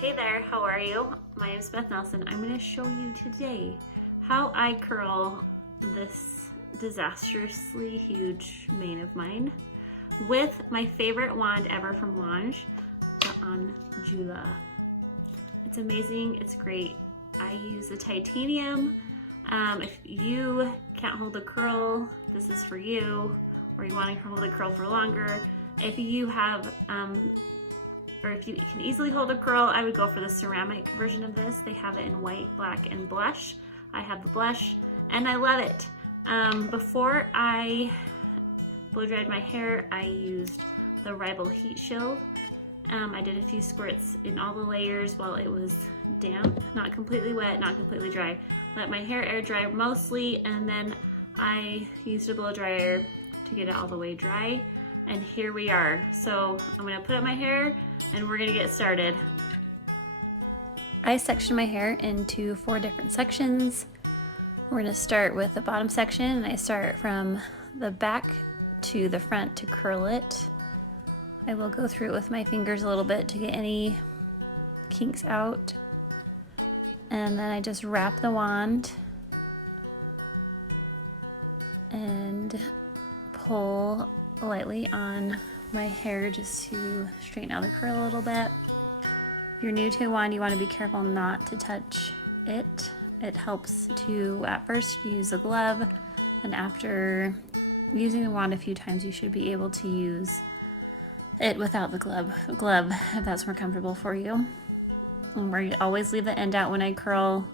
Hey there, how are you? My name is Beth Nelson. I'm going to show you today how I curl this disastrously huge mane of mine with my favorite wand ever from Lange, the Ondule. It's amazing, it's great. I use the titanium. If you can't hold a curl, this is for you, or you want to hold a curl for longer. If you have or if you can easily hold a curl, I would go for the ceramic version of this. They have it in white, black, and blush. I have the blush, and I love it. Before I blow dried my hair, I used the Rival Heat Shield. I did a few squirts in all the layers while it was damp, not completely wet, not completely dry. Let my hair air dry mostly, and then I used a blow dryer to get it all the way dry. And here we are. So I'm gonna put up my hair and we're gonna get started. I sectioned my hair into 4 different sections. We're gonna start with the bottom section, and I start from the back to the front to curl it. I will go through it with my fingers a little bit to get any kinks out. And then I just wrap the wand and pull lightly on my hair just to straighten out the curl a little bit. If you're new to a wand, you want to be careful not to touch it. It helps to, at first, use a glove, and after using the wand a few times, you should be able to use it without the glove if that's more comfortable for you. And I always leave the end out when I curl.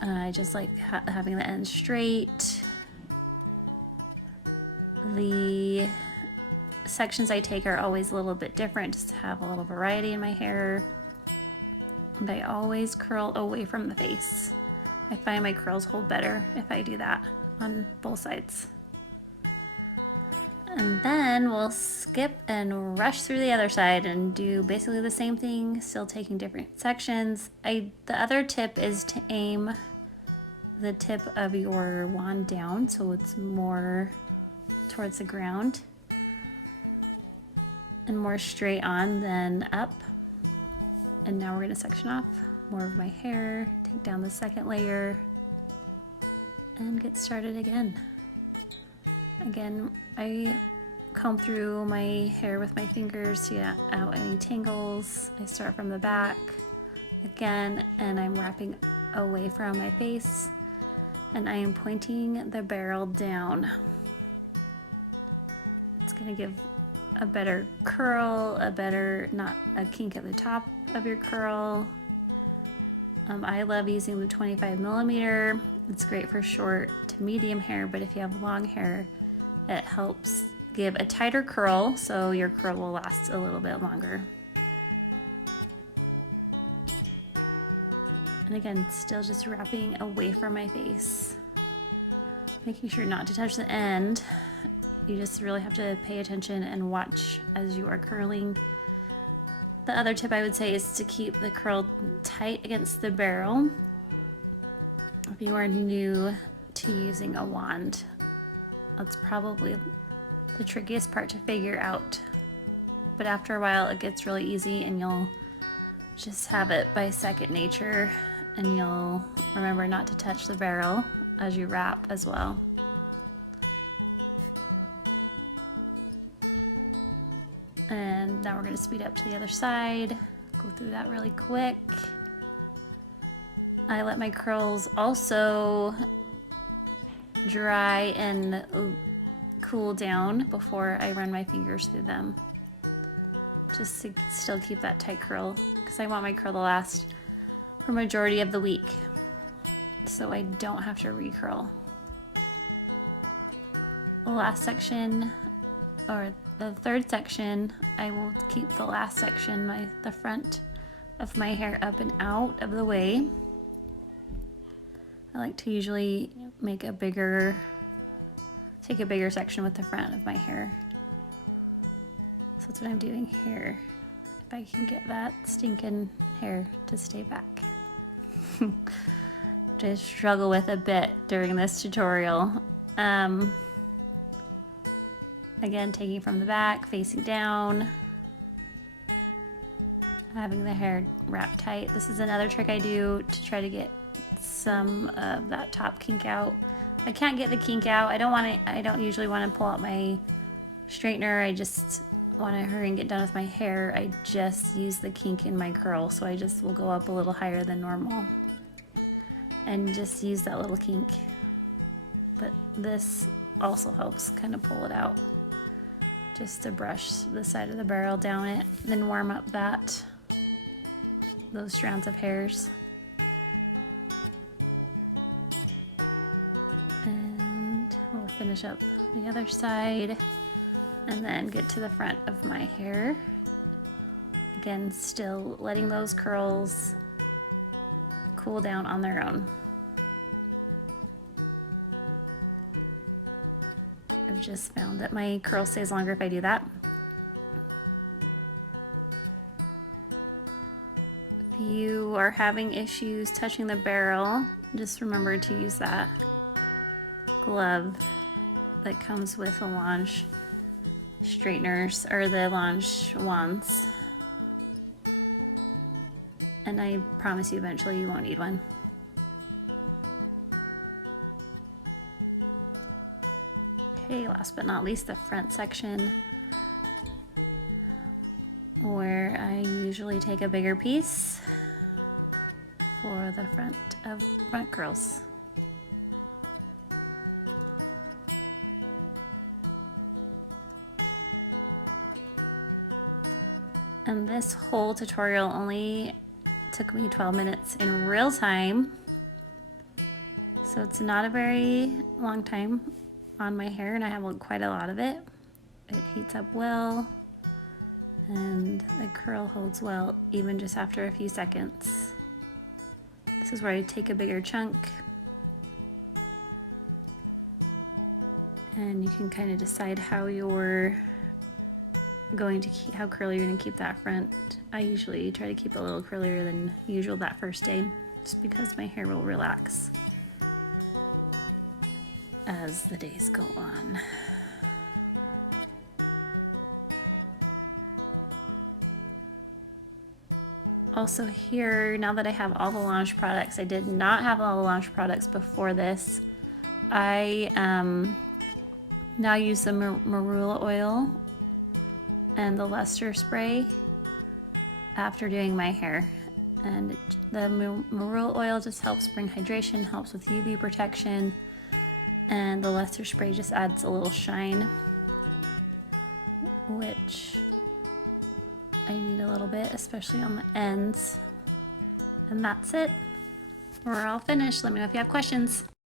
I just like having the end straight. The sections I take are always a little bit different, just to have a little variety in my hair. And I always curl away from the face. I find my curls hold better if I do that on both sides. And then we'll skip and rush through the other side and do basically the same thing, still taking different sections. The other tip is to aim the tip of your wand down so it's more towards the ground and more straight on than up. And now we're going to section off more of my hair, take down the second layer, and get started again. Again, I comb through my hair with my fingers to get out any tangles. I start from the back again, and I'm wrapping away from my face, and I am pointing the barrel down. It's gonna give a better curl, not a kink at the top of your curl. I love using the 25mm. It's great for short to medium hair, but if you have long hair, it helps give a tighter curl so your curl will last a little bit longer. And again, still just wrapping away from my face, making sure not to touch the end. You just really have to pay attention and watch as you are curling. The other tip I would say is to keep the curl tight against the barrel. If you are new to using a wand, that's probably the trickiest part to figure out. But after a while, it gets really easy, and you'll just have it by second nature, and you'll remember not to touch the barrel as you wrap as well. And now we're going to speed up to the other side, go through that really quick. I let my curls also dry and cool down before I run my fingers through them, just to still keep that tight curl, because I want my curl to last for majority of the week, so I don't have to recurl. The last section, or the third section, I will keep the last section, the front of my hair up and out of the way. I like to usually take a bigger section with the front of my hair. So that's what I'm doing here. If I can get that stinking hair to stay back. Which I struggle with a bit during this tutorial. Again, taking from the back, facing down. having the hair wrapped tight. This is another trick I do to try to get some of that top kink out. I can't get the kink out. I don't usually want to pull out my straightener. I just want to hurry and get done with my hair. I just use the kink in my curl, so I just will go up a little higher than normal and just use that little kink. But this also helps kind of pull it out, just to brush the side of the barrel down it, then warm up those strands of hairs. And we'll finish up the other side and then get to the front of my hair. Again, still letting those curls cool down on their own. I've just found that my curl stays longer if I do that. If you are having issues touching the barrel, just remember to use that glove that comes with the Lange straighteners or the Lange wands. And I promise you eventually you won't need one. Okay, last but not least, the front section, where I usually take a bigger piece for the front curls. And this whole tutorial only took me 12 minutes in real time, so it's not a very long time on my hair, and I have quite a lot of it. It heats up well, and the curl holds well even just after a few seconds. This is where I take a bigger chunk, and you can kind of decide how you're going to how curly you're going to keep that front. I usually try to keep it a little curlier than usual that first day, just because my hair will relax as the days go on. Also here, now that I have all the Lange products, I did not have all the Lange products before this. I now use the Marula Oil and the luster spray after doing my hair. And the Marula Oil just helps bring hydration, helps with UV protection, and the luster spray just adds a little shine, which I need a little bit, especially on the ends. And that's it. We're all finished. Let me know if you have questions.